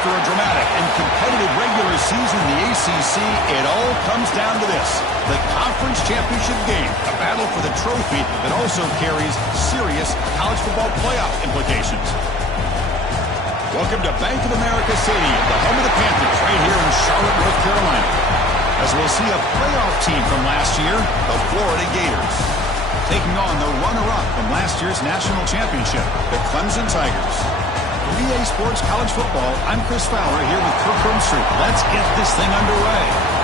After a dramatic and competitive regular season in the ACC, it all comes down to this: the conference championship game, a battle for the trophy that also carries serious college football playoff implications. Welcome to Bank of America Stadium, the home of the Panthers, right here in Charlotte, North Carolina, as we'll see a playoff team from last year, the Florida Gators, taking on the runner-up from last year's national championship, the Clemson Tigers. For EA Sports College Football, I'm Chris Fowler here with Kirk Herbstreit. Let's get this thing underway.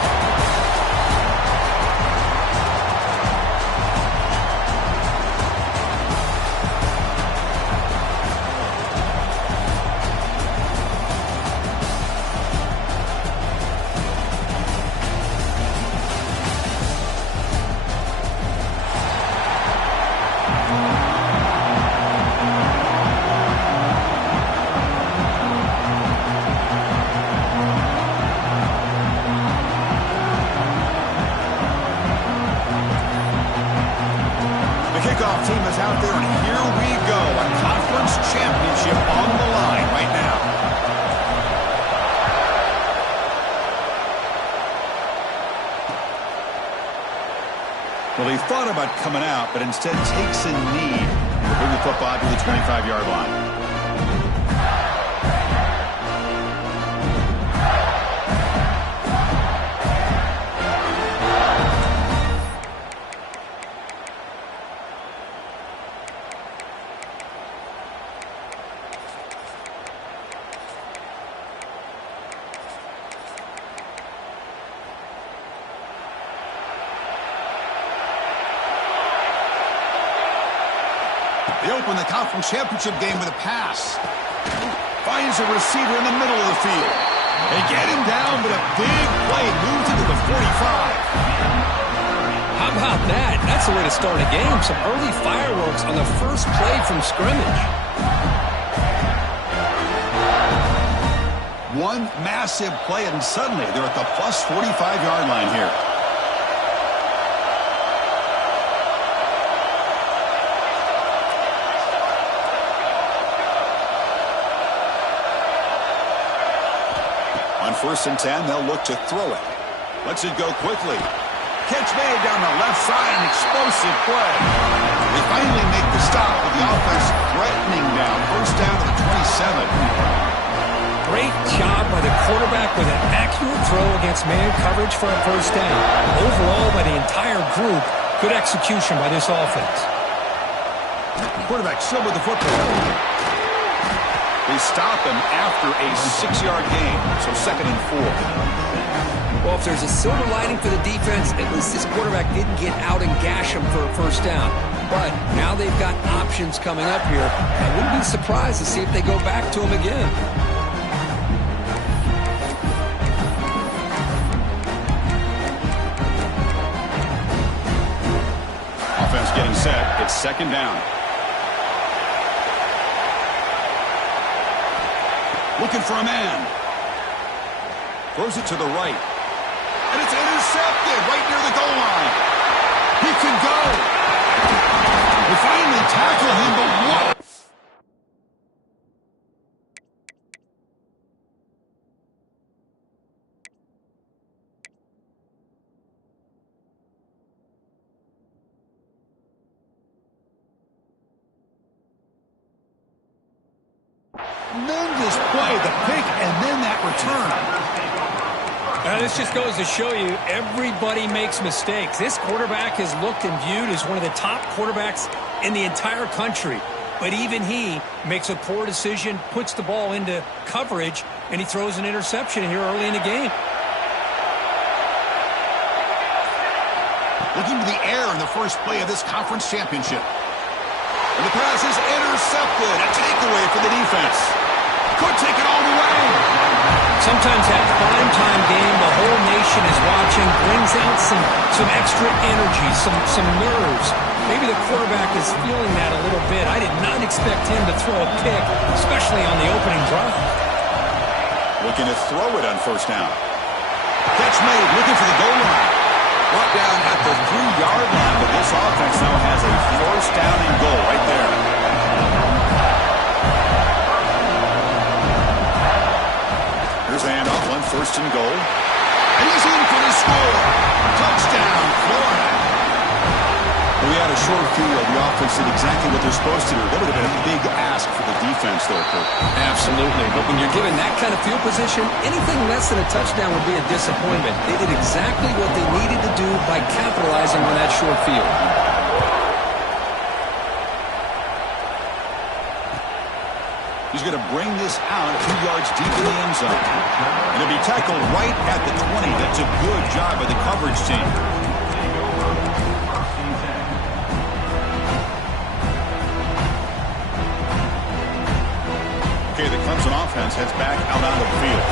Team is out there, and here we go. A conference championship on the line right now. Well, he thought about coming out, but instead takes a knee to bring the football to the 25-yard line. They open the conference championship game with a pass. Finds a receiver in the middle of the field. They get him down, but a big play moves into the 45. How about that? That's the way to start a game. Some early fireworks on the first play from scrimmage. One massive play, and suddenly they're at the plus 45-yard line here. On 1st and 10, they'll look to throw it. Lets it go quickly. Catch made down the left side, an explosive play. They finally make the stop with the offense threatening down. 1st down to the 27. Great job by the quarterback with an accurate throw against man coverage for a 1st down. Overall, by the entire group, good execution by this offense. Quarterback still with the football. They stop him after a 6-yard gain, so 2nd and 4. Well, if there's a silver lining for the defense, at least this quarterback didn't get out and gash him for a 1st down. But now they've got options coming up here. I wouldn't be surprised to see if they go back to him again. Offense getting set. It's 2nd down. Looking for a man. Throws it to the right. And it's intercepted right near the goal line. He can go. They finally tackle him, but what? Tremendous play, the pick, and then that return. This just goes to show you everybody makes mistakes. This quarterback is looked and viewed as one of the top quarterbacks in the entire country. But even he makes a poor decision, puts the ball into coverage, and he throws an interception here early in the game. Looking to the air in the first play of this conference championship. And the pass is intercepted. A takeaway for the defense. Could take it all the way. Sometimes that primetime game, the whole nation is watching, brings out some extra energy, some nerves. Maybe the quarterback is feeling that a little bit. I did not expect him to throw a pick, especially on the opening drive. Looking to throw it on 1st down. Catch made, looking for the goal line. Brought down at the 3-yard line, but this offense now has a 1st down and goal right there. first and goal. And he's in for the score. Touchdown, Florida. We had a short field. The offense did exactly what they're supposed to do. That would have been a big ask for the defense, though, Kirk. Absolutely. But when you're given that kind of field position, anything less than a touchdown would be a disappointment. They did exactly what they needed to do by capitalizing on that short field. He's going to bring this out 2 yards deep in the end zone. And it'll be tackled right at the 20. That's a good job by the coverage team. Okay, the Clemson offense heads back out onto the field.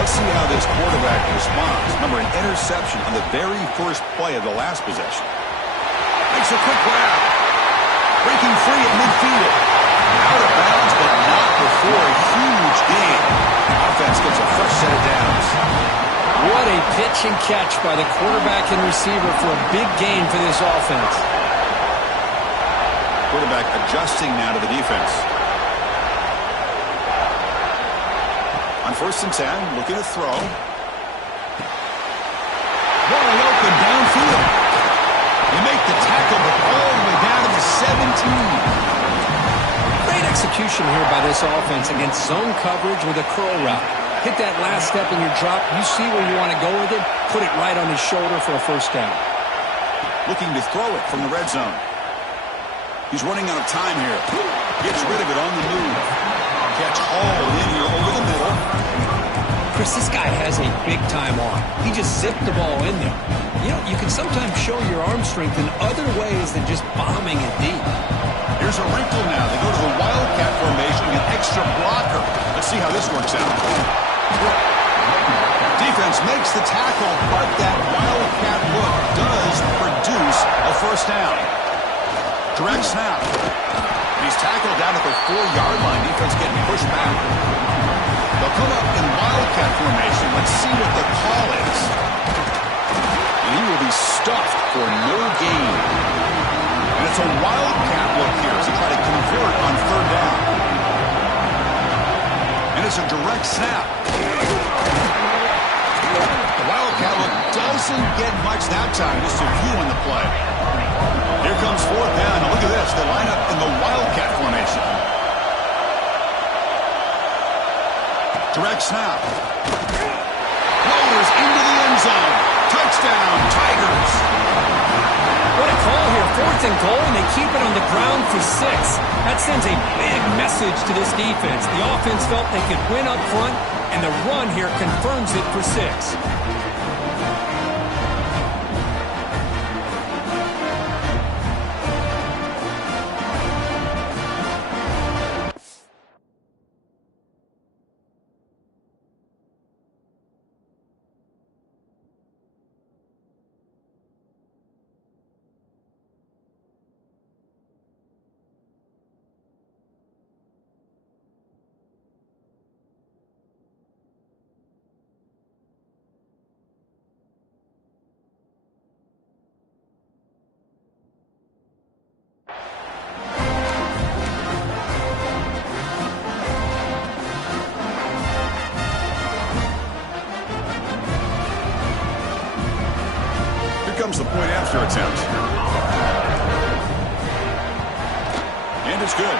Let's see how this quarterback responds. Remember, an interception on the very first play of the last possession. Makes a quick grab. Breaking free at midfield. Out of bounds, but not before a huge gain. The offense gets a fresh set of downs. What a pitch and catch by the quarterback and receiver for a big gain for this offense. Quarterback adjusting now to the defense. On 1st and 10, looking to throw. Wide open downfield. They make the tackle, but all the way down to the 17. Great execution here by this offense against zone coverage with a curl route. Hit that last step in your drop. You see where you want to go with it. Put it right on his shoulder for a first down. Looking to throw it from the red zone. He's running out of time here. Gets rid of it on the move. Catch hauled in here over the middle. Chris, this guy has a big-time arm. He just zipped the ball in there. You know, you can sometimes show your arm strength in other ways than just bombing it deep. Here's a wrinkle now. They go to the Wildcat formation, an extra blocker. Let's see how this works out. Defense makes the tackle, but that Wildcat look does produce a first down. Direct snap. He's tackled down at the 4-yard line. Defense getting pushed back. They'll come up in Wildcat formation. Let's see what the call is. And he will be stuffed for no gain. And it's a Wildcat look here as they try to convert on 3rd down. And it's a direct snap. The Wildcat look doesn't get much that time. Just a few on the play. Here comes 4th down. And look at this. They line up in the Wildcat formation. Direct snap. Floaters into the end zone. Touchdown, Tigers. What a call here. 4th and goal, and they keep it on the ground for 6. That sends a big message to this defense. The offense felt they could win up front, and the run here confirms it for 6. Comes the point after attempt. And it's good.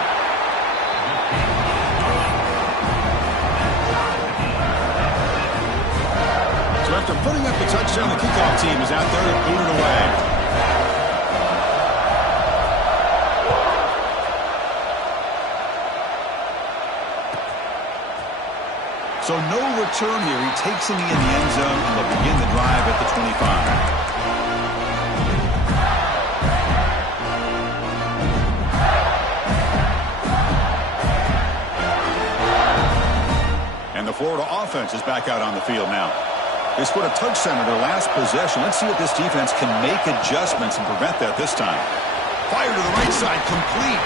So after putting up the touchdown, the kickoff team is out there to boot it away. So no return here. He takes in the end zone, and they'll begin the drive at the 25. And the Florida offense is back out on the field now. They scored a touchdown in their last possession. Let's see if this defense can make adjustments and prevent that this time. Fire to the right side, complete.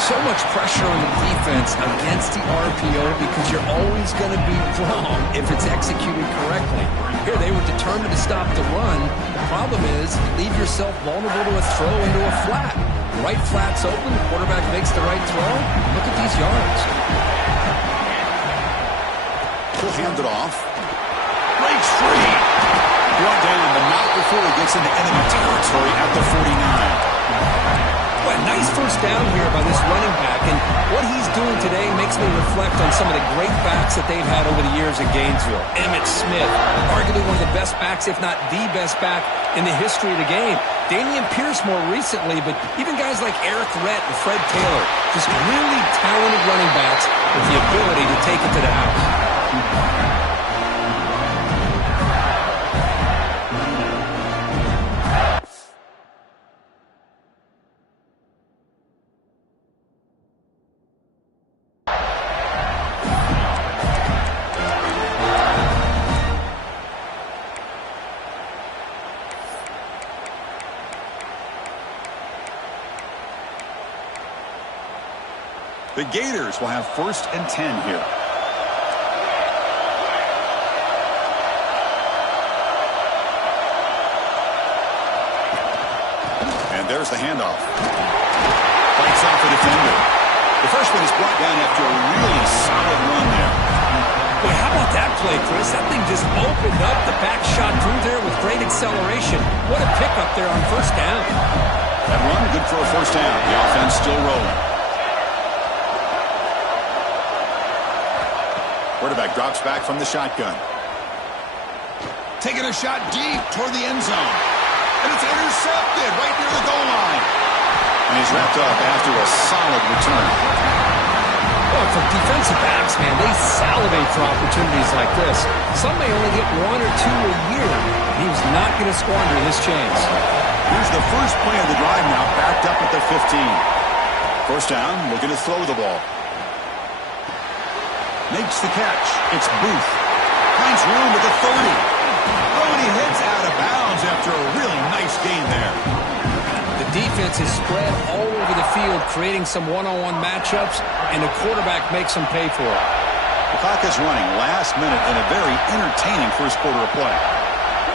So much pressure on the defense against the RPO because you're always going to be wrong if it's executed correctly. Here, they were determined to stop the run. The problem is you leave yourself vulnerable to a throw into a flat. Right flat's open, the quarterback makes the right throw. Look at these yards. He'll hand it off. free. Brought down, but not before he gets into enemy territory at the 49. Well, nice first down here by this running back, and what he's doing today makes me reflect on some of the great backs that they've had over the years in Gainesville. Emmitt Smith, arguably one of the best backs, if not the best back in the history of the game. Damian Pierce more recently, but even guys like Eric Rhett and Fred Taylor, just really talented running backs with the ability to take it to the house. The Gators will have 1st and 10 here. And there's the handoff. Fights off the defender. The freshman is brought down after a really solid run there. Boy, how about that play, Chris? That thing just opened up. The back shot through there with great acceleration. What a pickup there on 1st down. That run, good for a 1st down. The offense still rolling. Quarterback drops back from the shotgun. Taking a shot deep toward the end zone. And it's intercepted right near the goal line. And he's wrapped up after a solid return. Well, for defensive backs, man, they salivate for opportunities like this. Some may only get 1 or 2 a year. He was not going to squander this chance. Here's the first play of the drive now, backed up at the 15. 1st down, looking to throw the ball. Makes the catch. It's Booth. Finds room at the 30. Oh, and he heads out of bounds after a really nice gain there. The defense is spread all over the field, creating some one-on-one matchups, and the quarterback makes them pay for it. The clock is running last minute in a very entertaining first quarter of play.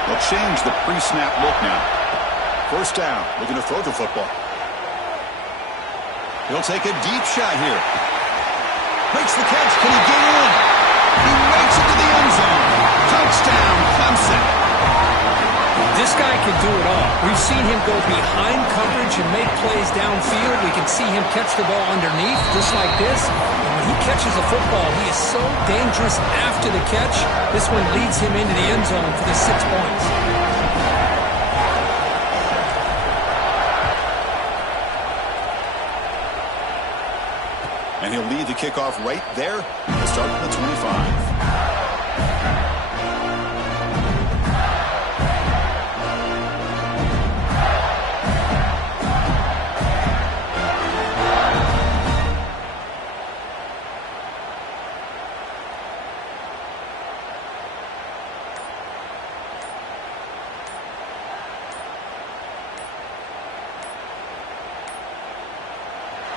They'll change the pre-snap look now. 1st down, looking to throw the football. He'll take a deep shot here. Makes the catch. Can he get in? He makes it to the end zone. Touchdown, Clemson. This guy can do it all. We've seen him go behind coverage and make plays downfield. We can see him catch the ball underneath, just like this. And when he catches a football, he is so dangerous after the catch. This one leads him into the end zone for the 6 points. And he'll lead the kickoff right there. He'll start from the 25.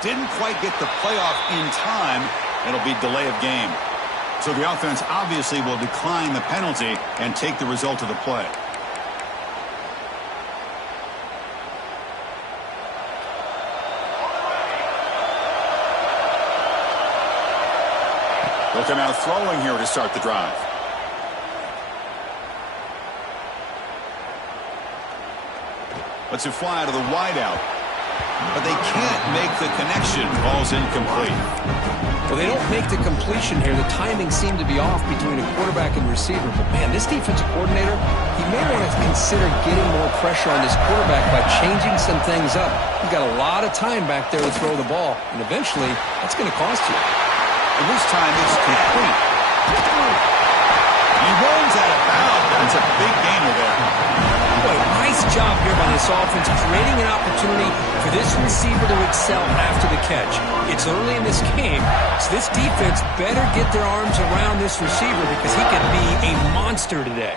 Didn't quite get the playoff in time. It'll be delay of game. So the offense obviously will decline the penalty and take the result of the play. They'll come out throwing here to start the drive. Let's it fly to the wideout. But they can't make the connection. Ball's incomplete. Well, they don't make the completion here. The timing seemed to be off between a quarterback and receiver. But, man, this defensive coordinator, he may want to consider getting more pressure on this quarterback by changing some things up. He's got a lot of time back there to throw the ball, and eventually that's going to cost you. And this time it's complete. He runs out of bounds. That's a big gainer there. Boy, nice job here by this offense, creating an opportunity for this receiver to excel after the catch. It's early in this game, so this defense better get their arms around this receiver because he could be a monster today.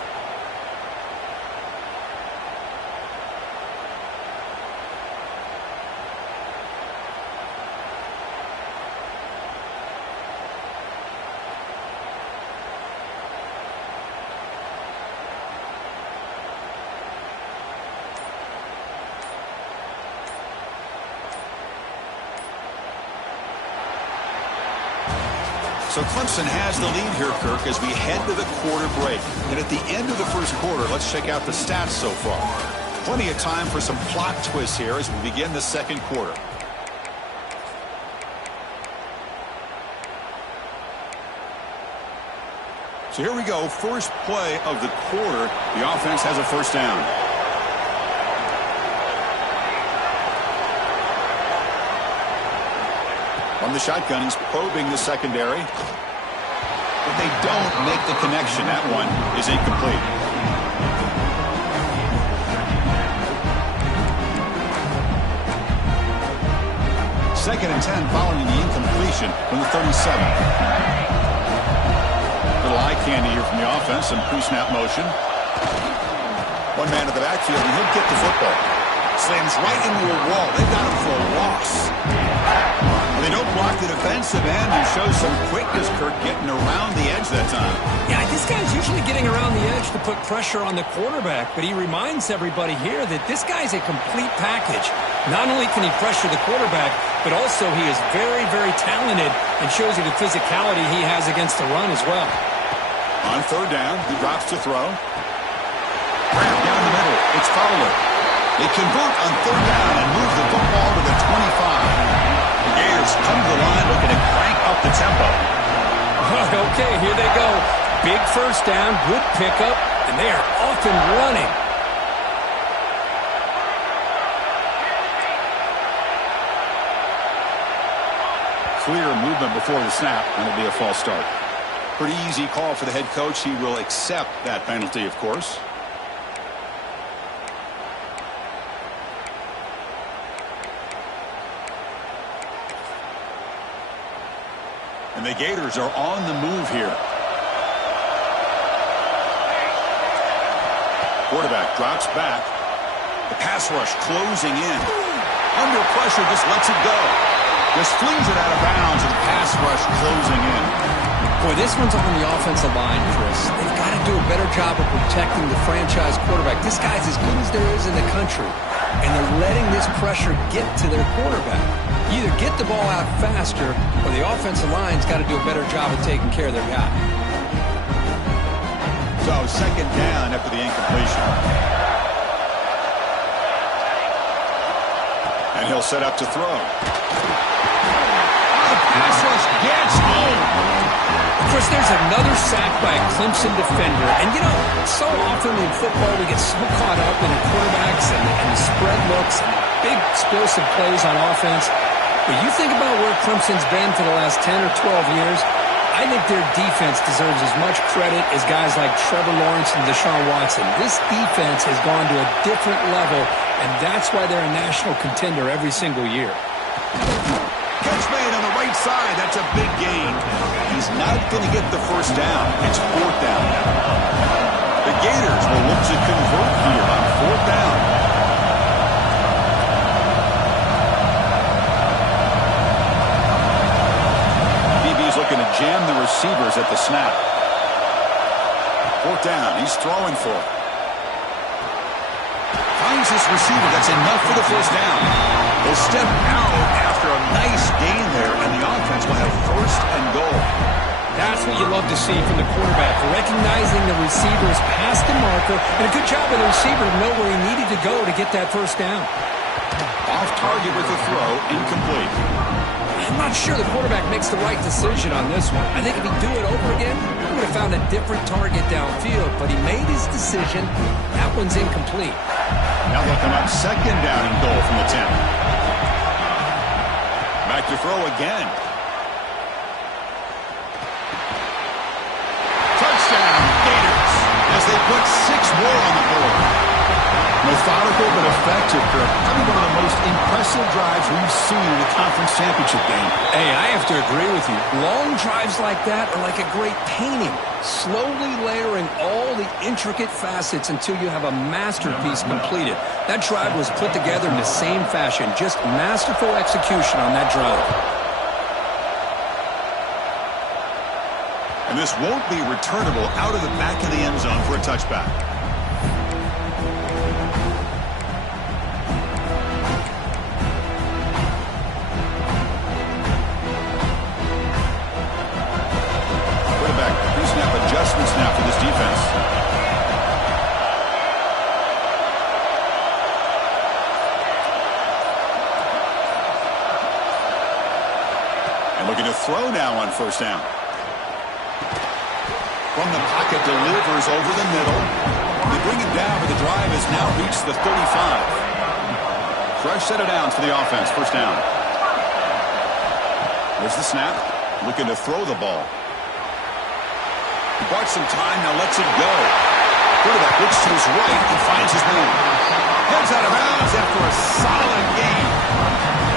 So Clemson has the lead here, Kirk, as we head to the quarter break. And at the end of the first quarter, let's check out the stats so far. Plenty of time for some plot twists here as we begin the second quarter. So here we go, first play of the quarter. The offense has a first down. From the shotgun, he's probing the secondary. But they don't make the connection. That one is incomplete. Second and 10 following the incompletion from the 37. Little eye candy here from the offense, some pre-snap motion. One man at the backfield, and he'll get the football. Slams right into a wall. They've got him for a loss. They don't block the defensive end and show some quickness, Kirk, getting around the edge that time. Yeah, this guy's usually getting around the edge to put pressure on the quarterback, but he reminds everybody here that this guy's a complete package. Not only can he pressure the quarterback, but also he is very, very talented and shows you the physicality he has against the run as well. On third down, he drops to throw. Grab down the middle. It's Fowler. They convert on third down and move the football to the 25. The Gators come to the line looking to crank up the tempo. Okay, here they go. Big first down, good pickup, and they are off and running. Clear movement before the snap, and it'll be a false start. Pretty easy call for the head coach. He will accept that penalty, of course. And the Gators are on the move here. Quarterback drops back. The pass rush closing in. Under pressure, just lets it go. Just flings it out of bounds, and the pass rush closing in. Boy, this one's on the offensive line, Chris. They've got to do a better job of protecting the franchise quarterback. This guy's as good as there is in the country, and they're letting this pressure get to their quarterback. You either get the ball out faster, or the offensive line's got to do a better job of taking care of their guy. So second down after the incompletion. And he'll set up to throw. The pass rush gets home. Of course, there's another sack by a Clemson defender. And, you know, so often in football we get so caught up in the quarterbacks and the spread looks and big explosive plays on offense. But you think about where Clemson's been for the last 10 or 12 years, I think their defense deserves as much credit as guys like Trevor Lawrence and Deshaun Watson. This defense has gone to a different level, and that's why they're a national contender every single year. Catch made on the right side. That's a big gain. He's not going to get the first down. It's fourth down now. The Gators will look to convert here on fourth down. DB's looking to jam the receivers at the snap. Fourth down. He's throwing for it. Finds his receiver. That's enough for the first down. He'll step out after a nice gain there, and the offense will have first and goal. That's what you love to see from the quarterback, recognizing the receiver's past the marker, and a good job of the receiver to know where he needed to go to get that first down. Off target with a throw, incomplete. I'm not sure the quarterback makes the right decision on this one. I think if he'd do it over again, he would have found a different target downfield, but he made his decision. That one's incomplete. Now they'll come up second down and goal from the 10. Back to throw again. Touchdown, Gators, as they put 6 more on the board. Methodical but effective, Kirk. Probably one of the most impressive drives we've seen in a conference championship game. Hey, I have to agree with you. Long drives like that are like a great painting. Slowly layering all the intricate facets until you have a masterpiece completed. That drive was put together in the same fashion. Just masterful execution on that drive. And this won't be returnable out of the back of the end zone for a touchback. Looking to throw now on first down. From the pocket, delivers over the middle. They bring it down, but the drive has now reached the 35. Fresh set of downs for the offense. First down. There's the snap. Looking to throw the ball. He bought some time, now lets it go. Quarterback looks to his right and finds his man. Heads out of bounds after a solid game.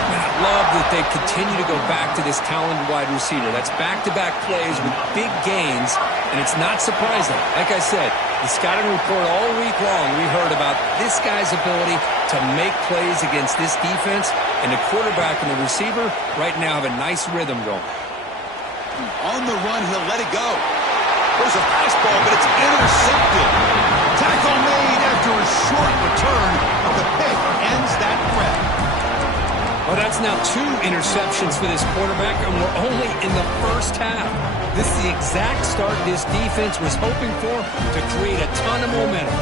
And I love that they continue to go back to this talented wide receiver. That's back-to-back plays with big gains, and it's not surprising. Like I said, the scouting report all week long, we heard about this guy's ability to make plays against this defense, and the quarterback and the receiver right now have a nice rhythm going. On the run, he'll let it go. There's a fastball, but it's intercepted. Tackle made after a short return, but the pick ends that threat. Well, that's now 2 interceptions for this quarterback, and we're only in the first half. This is the exact start this defense was hoping for to create a ton of momentum.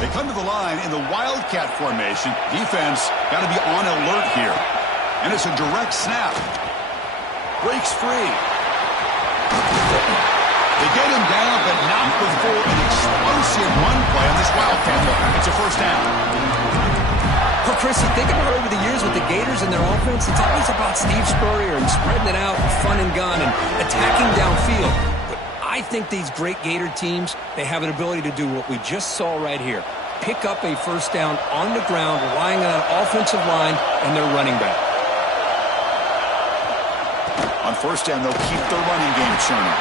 They come to the line in the Wildcat formation. Defense got to be on alert here. And it's a direct snap. Breaks free. They get him down, but not before an explosive run play on this Wildcat look. It's a first down. For Chris, you think about over the years with the Gators and their offense, it's always about Steve Spurrier and spreading it out and fun and gun and attacking downfield. But I think these great Gator teams, they have an ability to do what we just saw right here. Pick up a first down on the ground, relying on an offensive line and their running back. On first down, they'll keep the running game churning.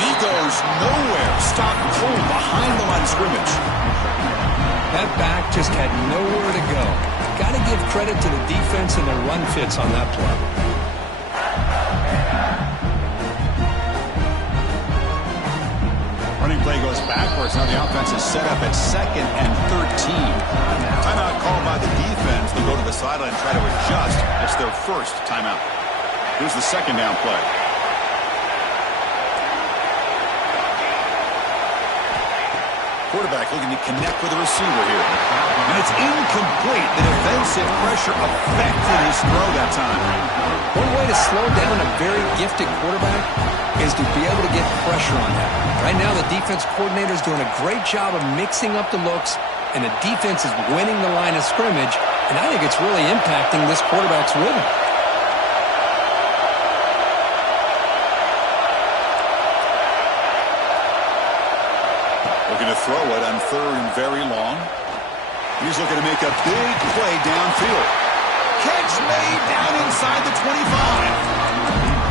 He goes nowhere. Stop cold behind the line of scrimmage. That back just had nowhere to go. Got to give credit to the defense and their run fits on that play. Running play goes backwards. Now the offense is set up at 2nd and 13. Timeout called by the defense. They'll go to the sideline and try to adjust. It's their first timeout. Here's the second down play. Quarterback looking to connect with the receiver here. And it's incomplete. The defensive pressure affected his throw that time. One way to slow down a very gifted quarterback is to be able to get pressure on him. Right now, the defense coordinator is doing a great job of mixing up the looks, and the defense is winning the line of scrimmage, and I think it's really impacting this quarterback's rhythm. Looking to throw it on 3rd and very long. He's looking to make a big play downfield. Catch made down inside the 25.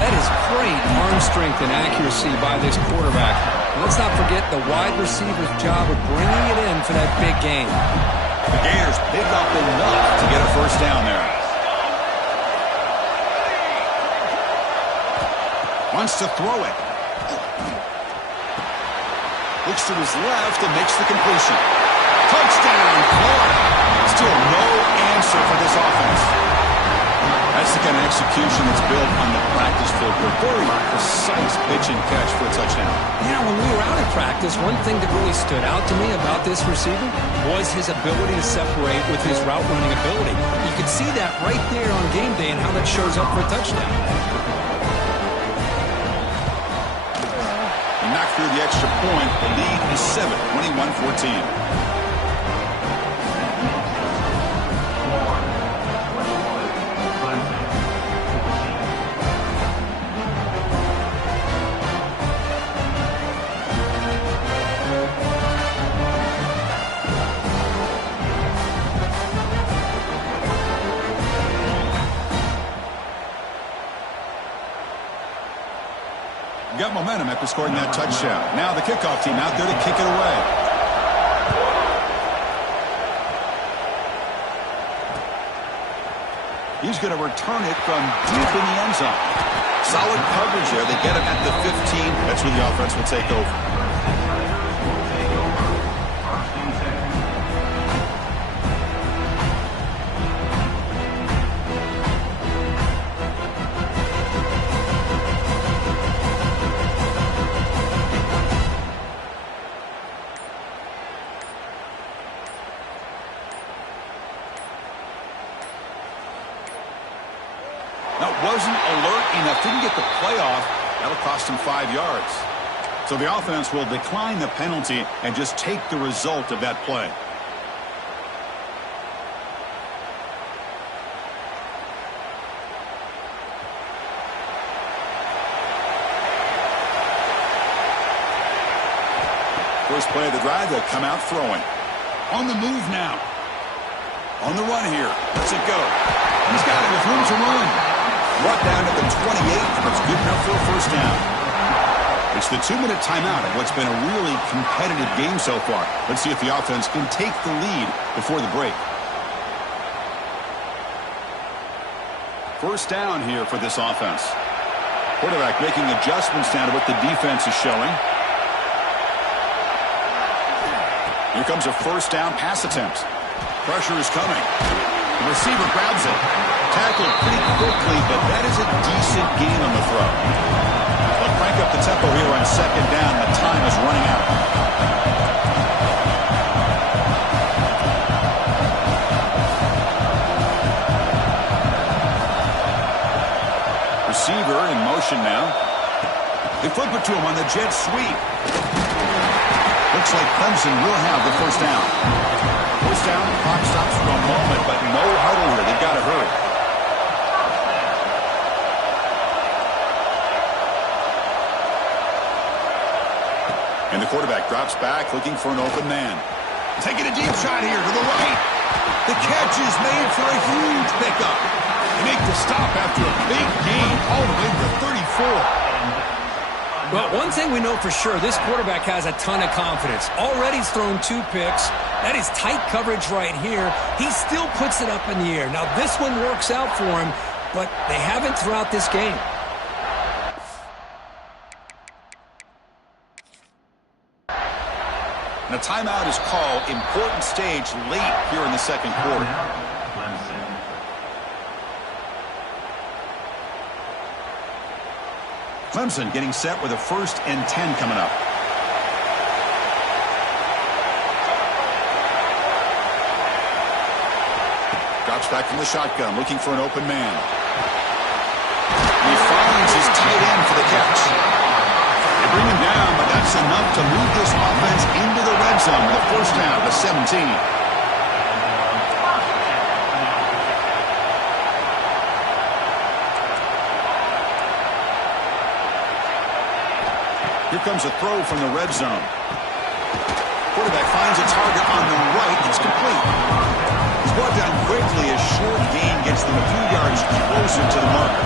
That is great arm strength and accuracy by this quarterback. And let's not forget the wide receiver's job of bringing it in for that big gain. The Gators pick up enough to get a first down there. Wants to throw it. Looks to his left and makes the completion. Touchdown, Florida. Still no answer for this offense. That's the kind of execution that's built on the practice field. A very precise pitch and catch for a touchdown. Yeah, when we were out at practice, one thing that really stood out to me about this receiver was his ability to separate with his route running ability. You could see that right there on game day and how that shows up for a touchdown. Knocked through the extra point. The lead is 7, 21-14. Got momentum after scoring that touchdown. Now the kickoff team out there to kick it away. He's going to return it from deep in the end zone. Solid coverage there. They get him at the 15. That's where the offense will take over. Didn't get the play off. That'll cost him 5 yards. So the offense will decline the penalty and just take the result of that play. First play of the drive, they'll come out throwing. On the move now. On the run here. Let's it go. He's got it with room to run. Brought down at the 28. That's good enough for a first down. It's the 2-minute timeout of what's been a really competitive game so far. Let's see if the offense can take the lead before the break. First down here for this offense. Quarterback making adjustments now to what the defense is showing. Here comes a first down pass attempt. Pressure is coming. The receiver grabs it. Tackled pretty quickly, but that is a decent gain on the throw. They'll crank up the tempo here on second down. The time is running out. Receiver in motion now. They flip it to him on the jet sweep. Looks like Clemson will have the first down. First down, the clock stops for a moment, but no huddle here. They've got to hurry. And the quarterback drops back, looking for an open man. Taking a deep shot here to the right. The catch is made for a huge pickup. They make the stop after a big gain all the way to the 34. Well, one thing we know for sure, this quarterback has a ton of confidence. Already he's thrown 2 picks. That is tight coverage right here. He still puts it up in the air. Now, this one works out for him, but they haven't throughout this game. And a timeout is called. Important stage late here in the second quarter. Clemson getting set with a 1st and 10 coming up. Drops back from the shotgun, looking for an open man. And he finds his tight end for the catch. They bring him down, but that's enough to move this offense into the red zone with a first down to 17. Here comes a throw from the red zone. Quarterback finds a target on the right. It's complete. He's brought down quickly as short gain gets them a few yards closer to the marker.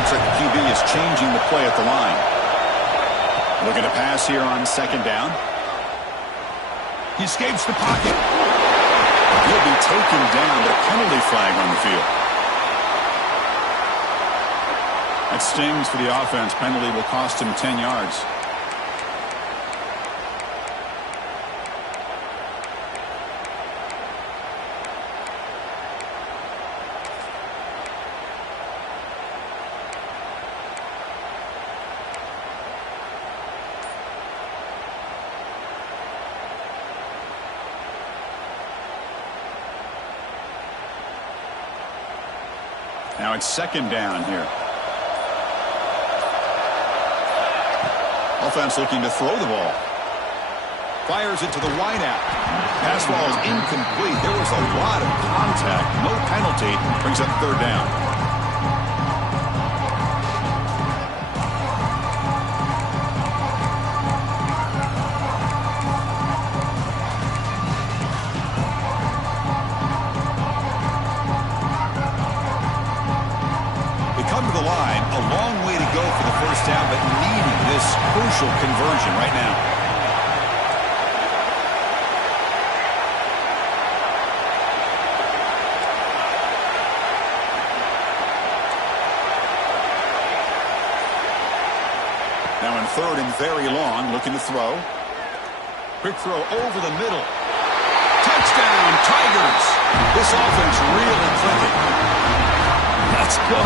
Looks like the QB is changing the play at the line. Looking to pass here on second down. He escapes the pocket. He'll be taken down, but a penalty flag on the field. That stings for the offense. Penalty will cost him 10 yards. Now it's second down here. Offense looking to throw the ball. Fires it to the wideout. Pass ball is incomplete. There was a lot of contact. No penalty. Brings up third down. Down, but needing this crucial conversion right now. Now in third and very long, looking to throw. Quick throw over the middle. Touchdown, Tigers! This offense really clicking. Let's go.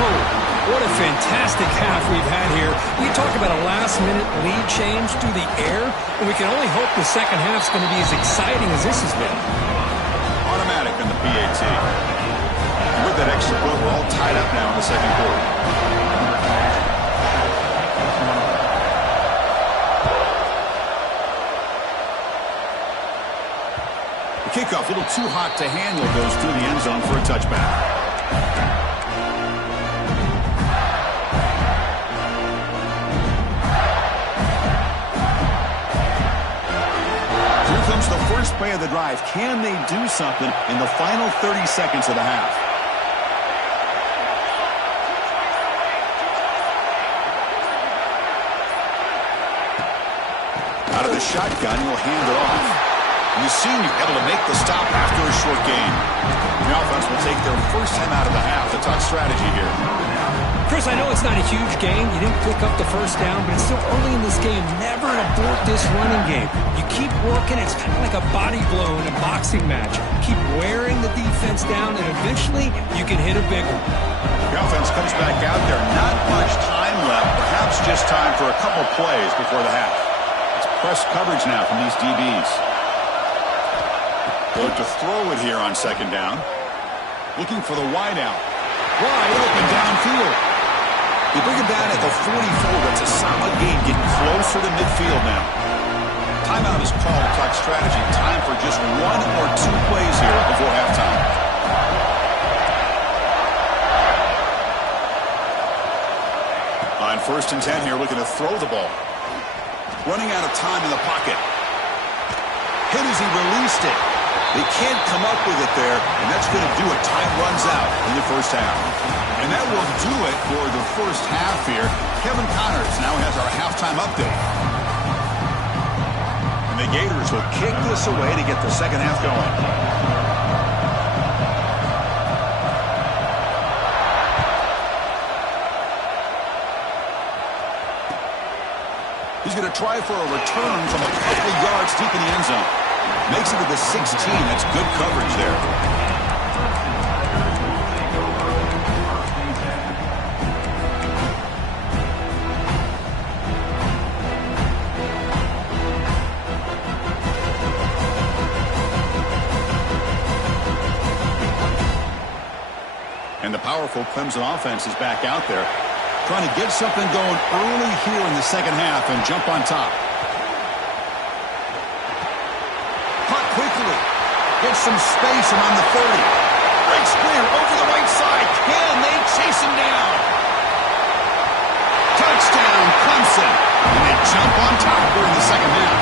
What a fantastic half we've had here. We talk about a last-minute lead change through the air, and we can only hope the second half's going to be as exciting as this has been. Automatic in the PAT. And with that extra point, we're all tied up now in the second quarter. The kickoff, a little too hot to handle, goes through the end zone for a touchback. The first play of the drive. Can they do something in the final 30 seconds of the half? Out of the shotgun, he'll hand it off. And the senior able to make the stop after a short gain. The offense will take their first time out of the half. The talk strategy here. Chris, I know it's not a huge game. You didn't pick up the first down, but it's still early in this game. Never abort this running game. You keep working. It's kind of like a body blow in a boxing match. Keep wearing the defense down, and eventually you can hit a big one. The offense comes back out there. Not much time left. Perhaps just time for a couple plays before the half. It's press coverage now from these DBs. They'll look to throw it here on second down. Looking for the wideout. Wide open downfield. You bring it down at the 44. That's a solid gain, getting closer to midfield now. Timeout is called. Talk strategy. Time for just one or two plays here before halftime. On 1st and 10 here, looking to throw the ball. Running out of time in the pocket. Hit as he released it. They can't come up with it there, and that's going to do it. Time runs out in the first half. And that will do it for the first half here. Kevin Connors now has our halftime update. And the Gators will kick this away to get the second half going. He's going to try for a return from a couple of yards deep in the end zone. Makes it to the 16. That's good coverage there. And the powerful Clemson offense is back out there, trying to get something going early here in the second half and jump on top. Caught quickly. Gets some space around the 30. Breaks clear over the right side. Can they chase him down? Touchdown, Clemson. And they jump on top here in the second half.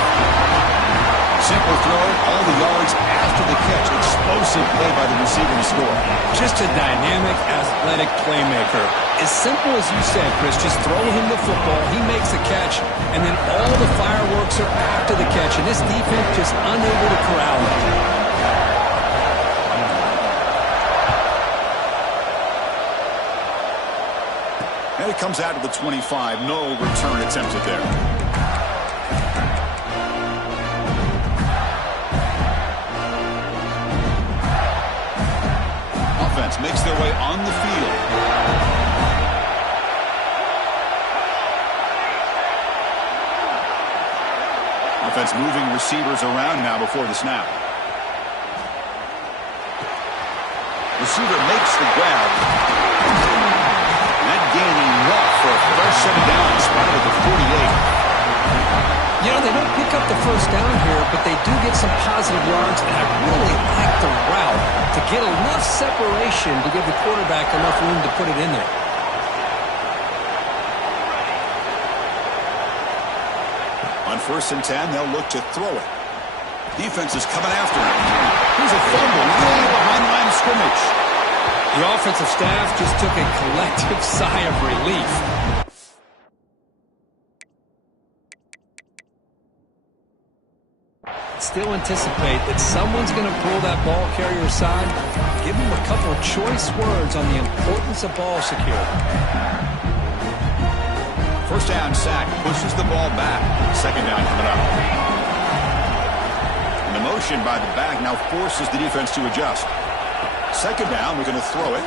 Simple throw, all the yards after the catch. Explosive play by the receiver to score. Just a dynamic, athletic playmaker. As simple as you said, Chris, just throw him the football, he makes the catch, and then all the fireworks are after the catch, and this defense just unable to corral him. And it comes out to the 25. No return attempted there. Offense makes their way on the field. Offense moving receivers around now before the snap. Receiver makes the grab. That gain enough for a fresh set of down, spotted at the 48. You know, they don't pick up the first down here, but they do get some positive yards, and I really like the route to get enough separation to give the quarterback enough room to put it in there. On 1st and 10, they'll look to throw it. Defense is coming after him. Here's a fumble way behind the line of scrimmage. The offensive staff just took a collective sigh of relief. Still anticipate that someone's going to pull that ball carrier aside. Give him a couple of choice words on the importance of ball security. First down sack, pushes the ball back. Second down coming up. And the motion by the back now forces the defense to adjust. Second down, we're going to throw it.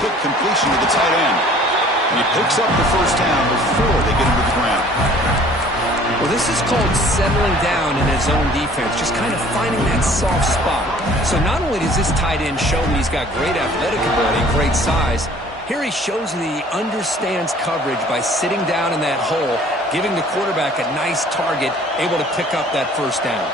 quick completion to the tight end. And he picks up the first down before they get him to the ground. Well, this is called settling down in his own defense, just kind of finding that soft spot. So not only does this tight end show that he's got great athletic ability, great size, here he shows that he understands coverage by sitting down in that hole, giving the quarterback a nice target, able to pick up that first down.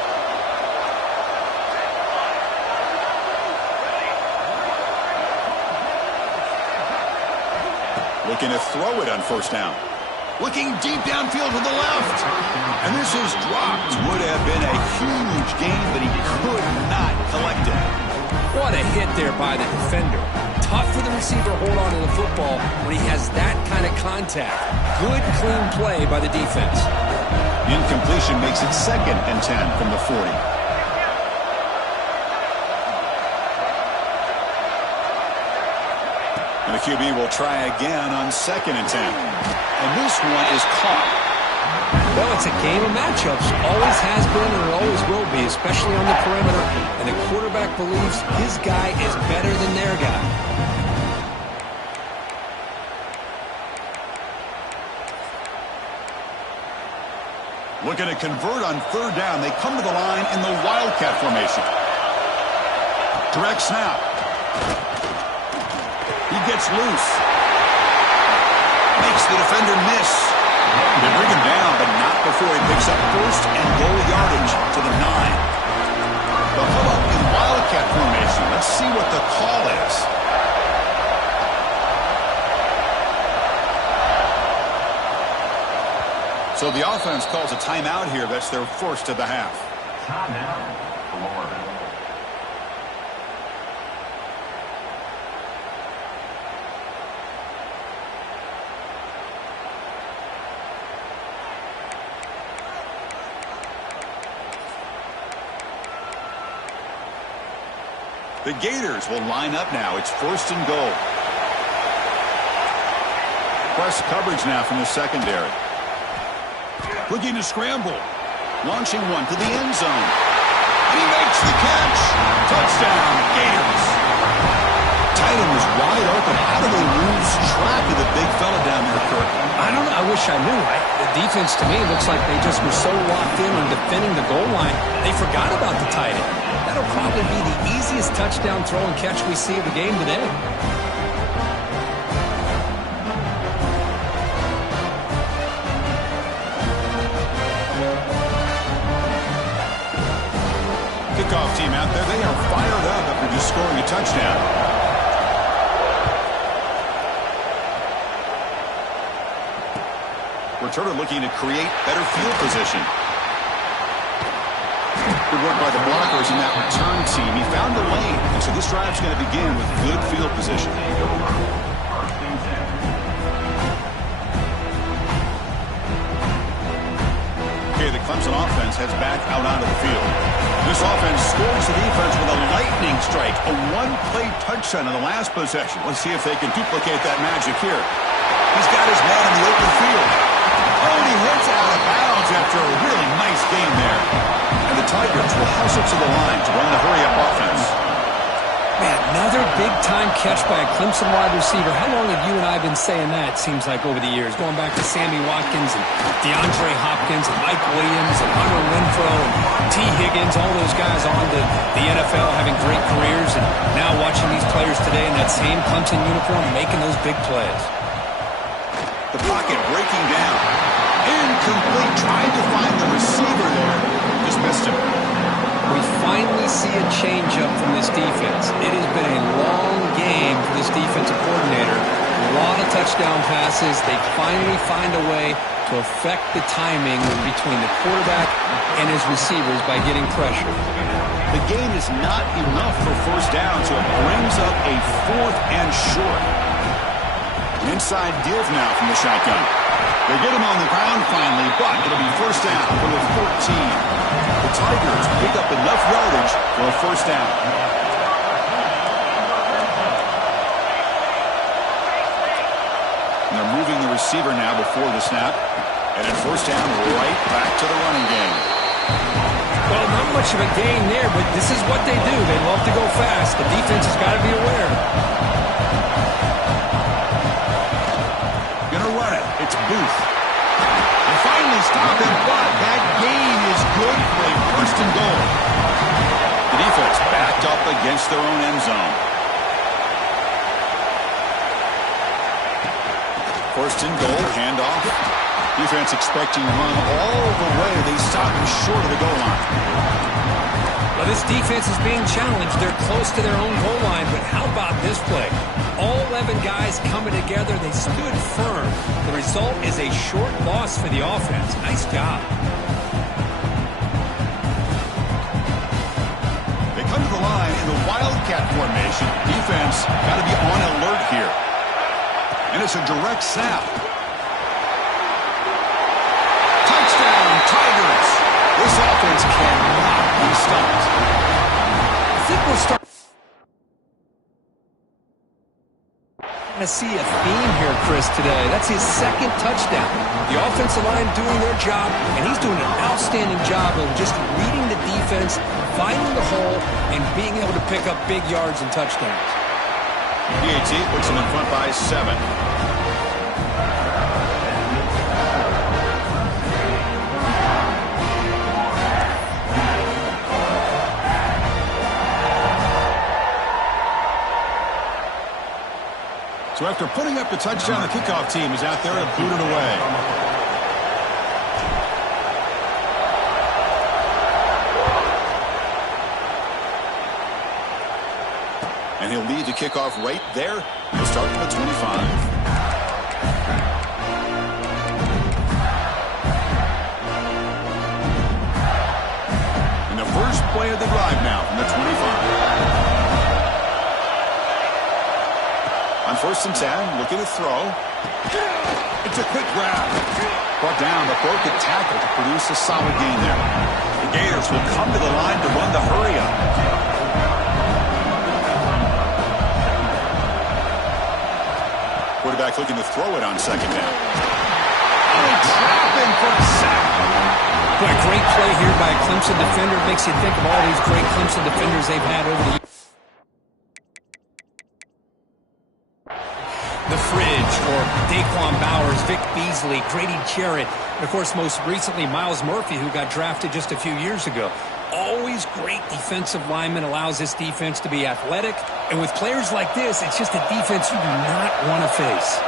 Looking to throw it on first down. Looking deep downfield to the left. And this is dropped. Would have been a huge gain, but he could not collect it. What a hit there by the defender. Tough for the receiver to hold on to the football when he has that kind of contact. Good, clean play by the defense. Incompletion makes it 2nd and 10 from the 40. And the QB will try again on 2nd and 10. And this one is caught. Well, it's a game of matchups. Always has been and it always will be, especially on the perimeter. And the quarterback believes his guy is better than their guy. Looking to convert on 3rd down. They come to the line in the Wildcat formation. Direct snap. He gets loose. Makes the defender miss. They bring him down, but not before he picks up 1st and goal yardage to the 9. They'll come up in Wildcat formation. Let's see what the call is. So the offense calls a timeout here. That's their first of the half. Timeout. The Gators will line up now. It's 1st and goal. Press coverage now from the secondary. Looking to scramble. Launching one to the end zone. And he makes the catch. Touchdown, Gators. Tight end was wide open. How do they lose track of the big fella down there, Kirk? I don't know. I wish I knew. The defense, to me, looks like they just were so locked in on defending the goal line, they forgot about the tight end. That'll probably be the easiest touchdown throw and catch we see of the game today. Kickoff team out there. They are fired up after just scoring a touchdown. Returner looking to create better field position. Good work by the blockers in that return team. He found the lane, and so this drive's going to begin with good field position. Okay, the Clemson offense heads back out onto the field. This offense scores the defense with a lightning strike, a one-play touchdown in the last possession. Let's see if they can duplicate that magic here. He's got his man in the open field. Oh, and he hits out of bounds after a really nice game there. And the Tigers will hustle to the line to run the hurry-up offense. Man, another big-time catch by a Clemson wide receiver. How long have you and I been saying that, seems like, over the years? Going back to Sammy Watkins and DeAndre Hopkins and Mike Williams and Hunter Renfrow and T. Higgins, all those guys on to the NFL having great careers. And now watching these players today in that same Clemson uniform making those big plays. The pocket breaking down. Incomplete. Tried to find the receiver there. Just missed him. We finally see a change-up from this defense. It has been a long game for this defensive coordinator. A lot of touchdown passes. They finally find a way to affect the timing between the quarterback and his receivers by getting pressure. The gain is not enough for first down, so it brings up a 4th and short. Inside give now from the shotgun. They get him on the ground finally, but it'll be first down for the 14. The Tigers pick up enough yardage for a first down. And they're moving the receiver now before the snap. And at first down, right back to the running game. Well, not much of a gain there, but this is what they do. They love to go fast. The defense has got to be aware. Booth. They finally stop him, but that gain is good for a first and goal. The defense backed up against their own end zone. First and goal, handoff. Defense expecting to run all the way. They stop him short of the goal line. Well, this defense is being challenged. They're close to their own goal line, but how about this play? All 11 guys coming together. They stood firm. The result is a short loss for the offense. Nice job. They come to the line in the Wildcat formation. Defense got to be on alert here. And it's a direct snap. Touchdown, Tigers. This offense cannot be stopped. I think we're starting to see a theme here, Chris, today. That's his second touchdown. The offensive line doing their job, and he's doing an outstanding job of just reading the defense, finding the hole, and being able to pick up big yards and touchdowns. PAT puts them in front by 7. So after putting up the touchdown, the kickoff team is out there to boot it away. And he'll lead the kickoff right there. He'll start from the 25. And the first play of the drive now from the 25. On first and 10, looking to throw. It's a quick grab. Brought down, but broke a tackle to produce a solid gain there. The Gators will come to the line to run the hurry-up. Quarterback looking to throw it on second down. Oh, trapping for a sack. Boy, great play here by a Clemson defender. It makes you think of all these great Clemson defenders they've had over the years. The Fridge, or Daquan Bowers, Vic Beasley, Grady Jarrett, and, of course, most recently, Miles Murphy, who got drafted just a few years ago. Always great defensive lineman, allows this defense to be athletic. And with players like this, it's just a defense you do not want to face.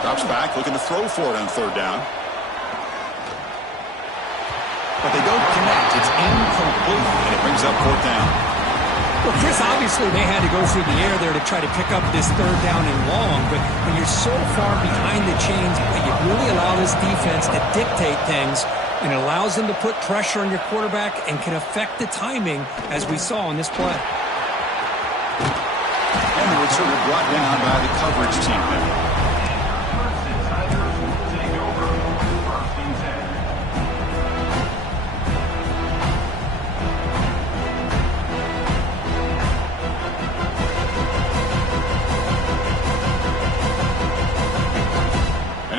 Drops back, looking to throw for it on third down. But they don't connect. It's incomplete, and it brings up fourth down. Well, Chris, obviously they had to go through the air there to try to pick up this third down and long, but when you're so far behind the chains, you really allow this defense to dictate things, and it allows them to put pressure on your quarterback and can affect the timing, as we saw in this play. And the returner brought down by the coverage team there.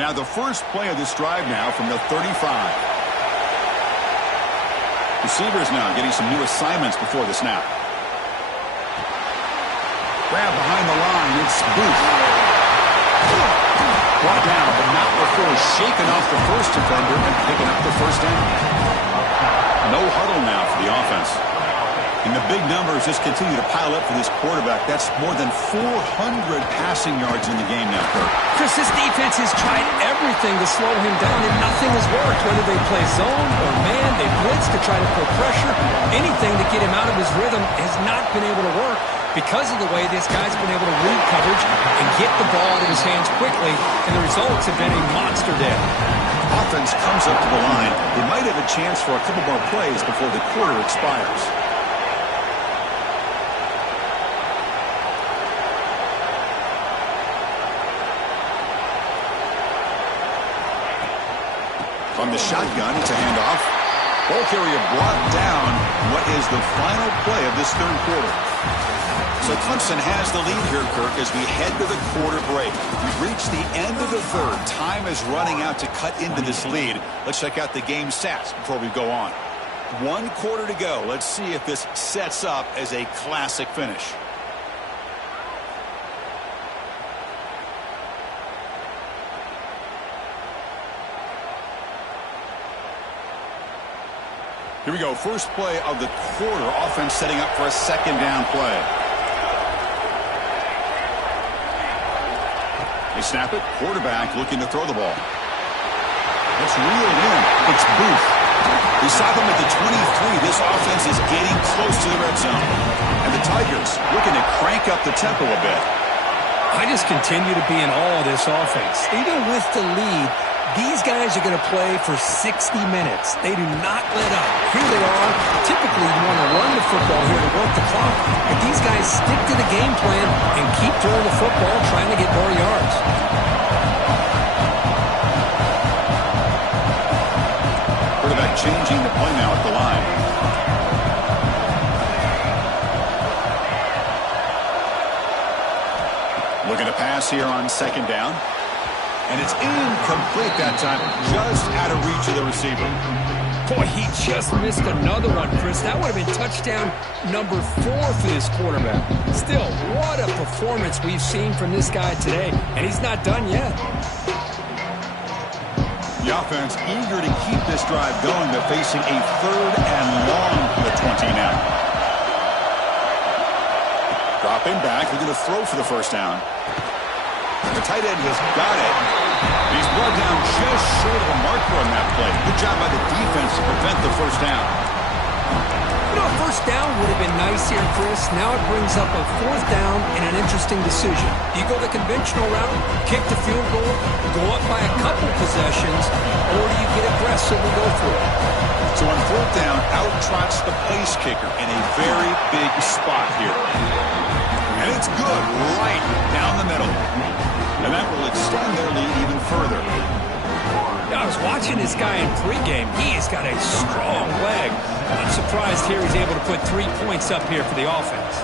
Now the first play of this drive now from the 35. Receivers now getting some new assignments before the snap. Grab behind the line. It's Booth. Brought down, but not before shaking off the first defender and picking up the first down. No huddle now for the offense. And the big numbers just continue to pile up for this quarterback. That's more than 400 passing yards in the game now, Kirk. Chris, this defense has tried everything to slow him down, and nothing has worked. Whether they play zone or man, they blitz to try to put pressure. Anything to get him out of his rhythm has not been able to work because of the way this guy's been able to read coverage and get the ball out of his hands quickly, and the results have been a monster day. Offense comes up to the line. They might have a chance for a couple more plays before the quarter expires. From the shotgun, it's a handoff. Ball carrier brought down. What is the final play of this third quarter? So Clemson has the lead here, Kirk, as we head to the quarter break. We've reached the end of the third. Time is running out to cut into this lead. Let's check out the game stats before we go on. 1 quarter to go. Let's see if this sets up as a classic finish. Here we go. First play of the quarter. Offense setting up for a second down play. They snap it. Quarterback looking to throw the ball. It's reeled in. It's Booth. They stop him at the 23. This offense is getting close to the red zone. And the Tigers looking to crank up the tempo a bit. I just continue to be in awe of this offense. Even with the lead, these guys are going to play for 60 minutes. They do not let up. Here they are. Typically, you want to run the football here to work the clock. But these guys stick to the game plan and keep throwing the football, trying to get more yards. Quarterback changing the play now at the line. Looking to pass here on second down. And it's incomplete that time, just out of reach of the receiver. Boy, he just missed another one, Chris. That would have been touchdown number 4 for this quarterback. Still, what a performance we've seen from this guy today, and he's not done yet. The offense eager to keep this drive going, but facing a third and long for the 20 now. Dropping back, looking to throw for the first down. The tight end has got it. He's brought down just short of a marker on that play. Good job by the defense to prevent the first down. You know, a first down would have been nice here, Chris. Now it brings up a 4th down and an interesting decision. Do you go the conventional route, kick the field goal, go up by a couple possessions, or do you get aggressive and go for it? So on 4th down, out trots the place kicker in a very big spot here. And it's good right down the middle. And that will extend their lead even further. I was watching this guy in pregame. He has got a strong leg. I'm surprised here he's able to put 3 points up here for the offense.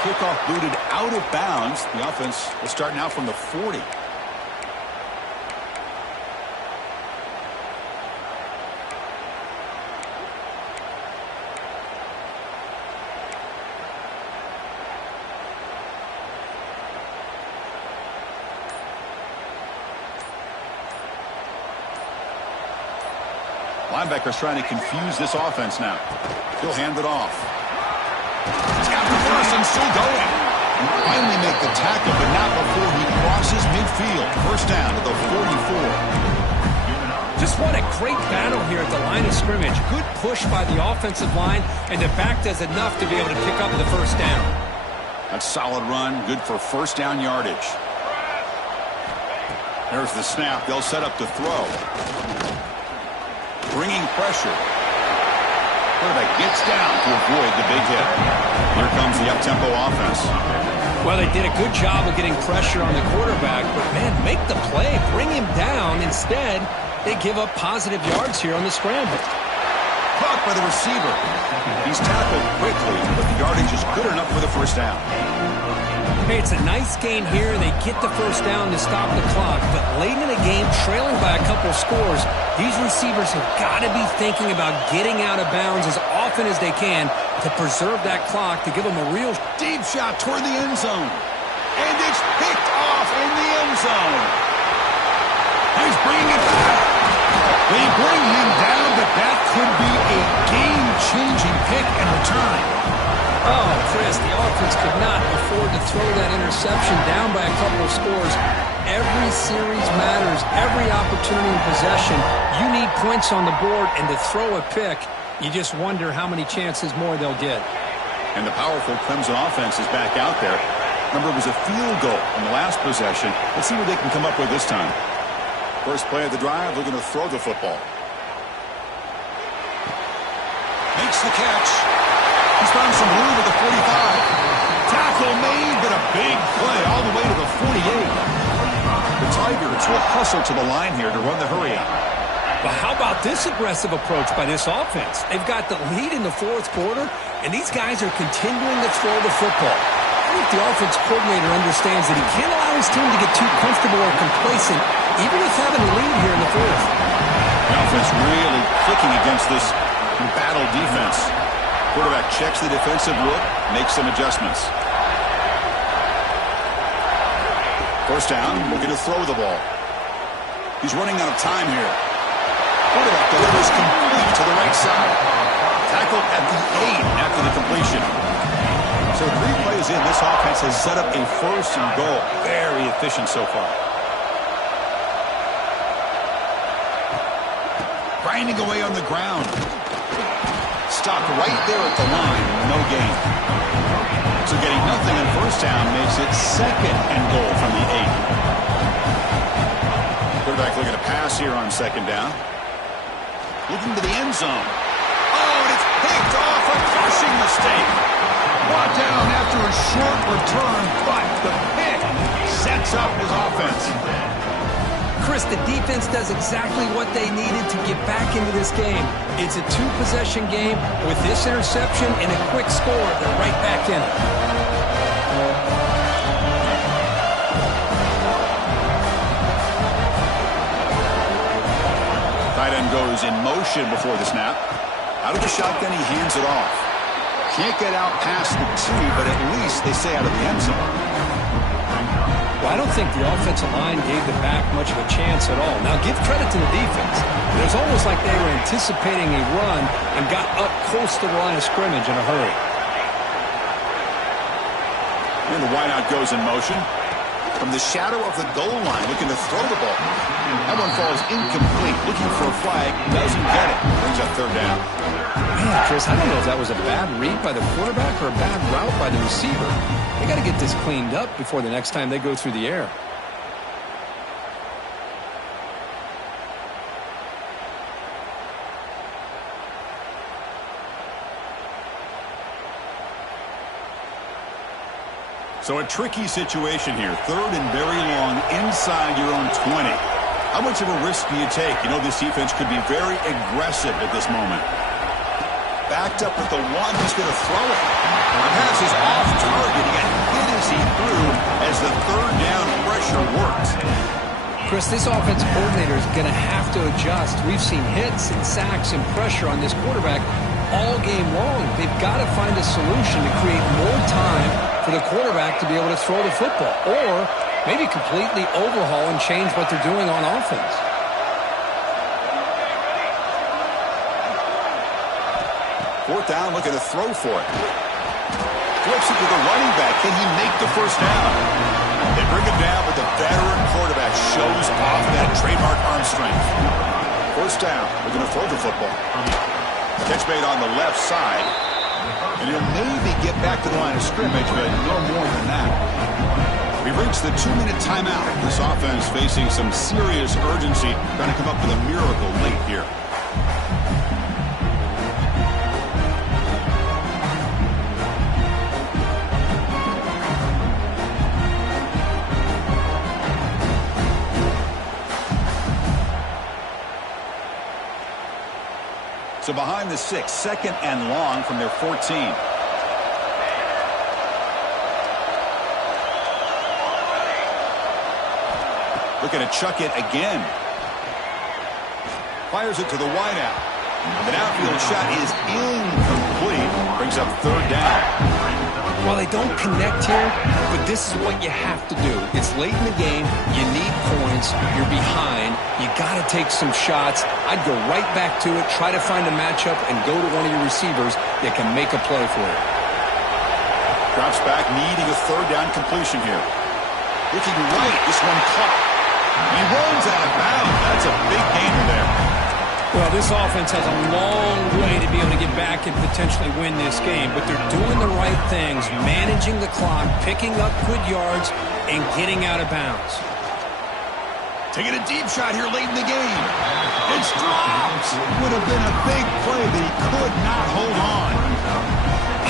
Kickoff booted out of bounds. The offense will start now from the 40. Linebackers trying to confuse this offense now. He'll hand it off. He's got the first and still going. Finally make the tackle, but not before he crosses midfield. First down to the 44. Just what a great battle here at the line of scrimmage. Good push by the offensive line, and the back does enough to be able to pick up the first down. A solid run, good for first down yardage. There's the snap. They'll set up the throw. Bringing pressure. Quarterback gets down to avoid the big hit. Here comes the up-tempo offense. Well, they did a good job of getting pressure on the quarterback, but, man, make the play. Bring him down. Instead, they give up positive yards here on the scramble. Caught by the receiver. He's tackled quickly, but the yardage is good enough for the first down. Hey, it's a nice gain here. They get the first down to stop the clock, but late in the game, trailing by a couple scores, these receivers have got to be thinking about getting out of bounds as often as they can to preserve that clock, to give them a real Deep shot toward the end zone. And it's picked off in the end zone. He's bringing it back. They bring him down, but that could be a game-changing pick and return. Oh, Chris, the offense could not afford to throw that interception down by a couple of scores. Every series matters. Every opportunity in possession. You need points on the board, and to throw a pick, you just wonder how many chances more they'll get. And the powerful Clemson offense is back out there. Remember, it was a field goal in the last possession. Let's see what they can come up with this time. First play of the drive, they're going to throw the football. Makes the catch. He's found some room at the 45. Tackle made, but a big play all the way to the 48. The Tigers will hustle to the line here to run the hurry up. But how about this aggressive approach by this offense? They've got the lead in the fourth quarter, and these guys are continuing to throw the football. I think the offense coordinator understands that he can't allow his team to get too comfortable or complacent, even with having the lead here in the fourth. The offense really clicking against this battle defense. Quarterback checks the defensive look, makes some adjustments. First down, looking to throw the ball. He's running out of time here. Quarterback delivers complete to the right side. Tackled at the 8 after the completion. So 3 plays in, this offense has set up a first and goal. Very efficient so far. Grinding away on the ground. Stopped right there at the line. No gain. So getting nothing on first down makes it second and goal from the 8. Quarterback looking to pass here on second down. Looking to the end zone. Oh, and it's picked off. A crushing mistake. Brought down after a short return, but the pick sets up his offense. Chris, the defense does exactly what they needed to get back into this game. It's a 2-possession game. With this interception and a quick score, they're right back in it. Tight end goes in motion before the snap. Out of the shotgun, he hands it off. Can't get out past the 2, but at least they stay out of the end zone. Well, I don't think the offensive line gave the back much of a chance at all. Now, give credit to the defense. It was almost like they were anticipating a run and got up close to the line of scrimmage in a hurry. And the wideout goes in motion. From the shadow of the goal line, looking to throw the ball. That one falls incomplete. Looking for a flag. Doesn't get it. Brings up third down. Man, Chris, I don't know if that was a bad read by the quarterback or a bad route by the receiver. They got to get this cleaned up before the next time they go through the air. So a tricky situation here. Third and very long inside your own 20. How much of a risk do you take? You know this defense could be very aggressive at this moment. Backed up with the 1. He's going to throw it. The pass is off target. He got hit as he threw as the third down pressure worked. Chris, this offense coordinator is going to have to adjust. We've seen hits and sacks and pressure on this quarterback all game long. They've got to find a solution to create more time for the quarterback to be able to throw the football, or maybe completely overhaul and change what they're doing on offense. Fourth down, looking to throw for it. Flips it to the running back. Can he make the first down? They bring him down, but the veteran quarterback shows off that trademark arm strength. First down, looking to throw the football. Catch made on the left side. And he'll maybe get back to the line of scrimmage, but no more than that. We've reached the 2-minute timeout. This offense facing some serious urgency, trying to come up with a miracle late here. So behind the 6, second and long from their 14. Looking to chuck it again. Fires it to the wideout. The downfield shot is incomplete. Brings up third down. Well, they don't connect here, but this is what you have to do. It's late in the game. You need points. You're behind. You got to take some shots. I'd go right back to it, try to find a matchup, and go to one of your receivers that can make a play for you. Drops back, needing a third down completion here. Looking right, this one caught. He runs out of bounds. That's a big gainer there. Well, this offense has a long way to be able to get back and potentially win this game, but they're doing the right things, managing the clock, picking up good yards, and getting out of bounds. Taking a deep shot here late in the game. It's dropped. Would have been a big play, but he could not hold on.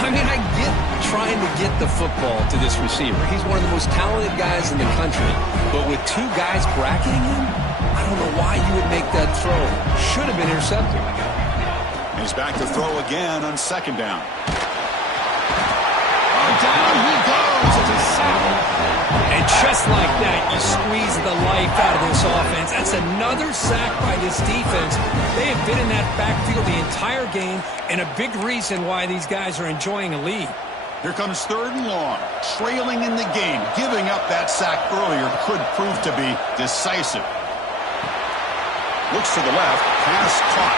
I mean, I get trying to get the football to this receiver. He's one of the most talented guys in the country, but with 2 guys bracketing him, I don't know why you would make that throw. Should have been intercepted. He's back to throw again on second down. Down he goes. It's a sack. And just like that, you squeeze the life out of this offense. That's another sack by this defense. They have been in that backfield the entire game, and a big reason why these guys are enjoying a lead. Here comes third and long. Trailing in the game. Giving up that sack earlier could prove to be decisive. Looks to the left. Pass caught.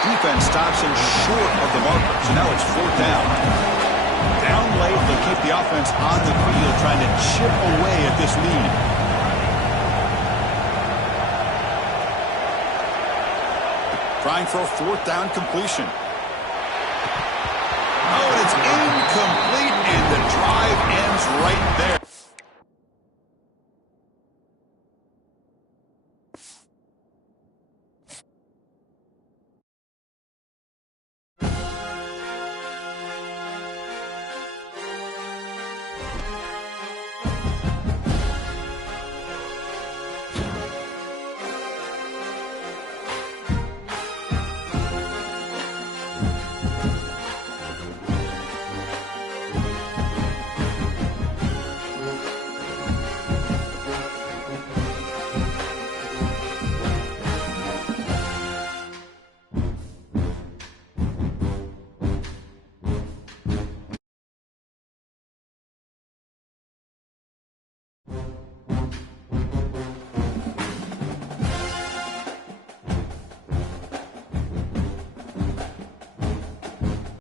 Defense stops him short of the marker. So now it's fourth down. Down late, they'll keep the offense on the field trying to chip away at this lead. Trying for a fourth down completion. Oh, and it's incomplete, and the drive ends right there.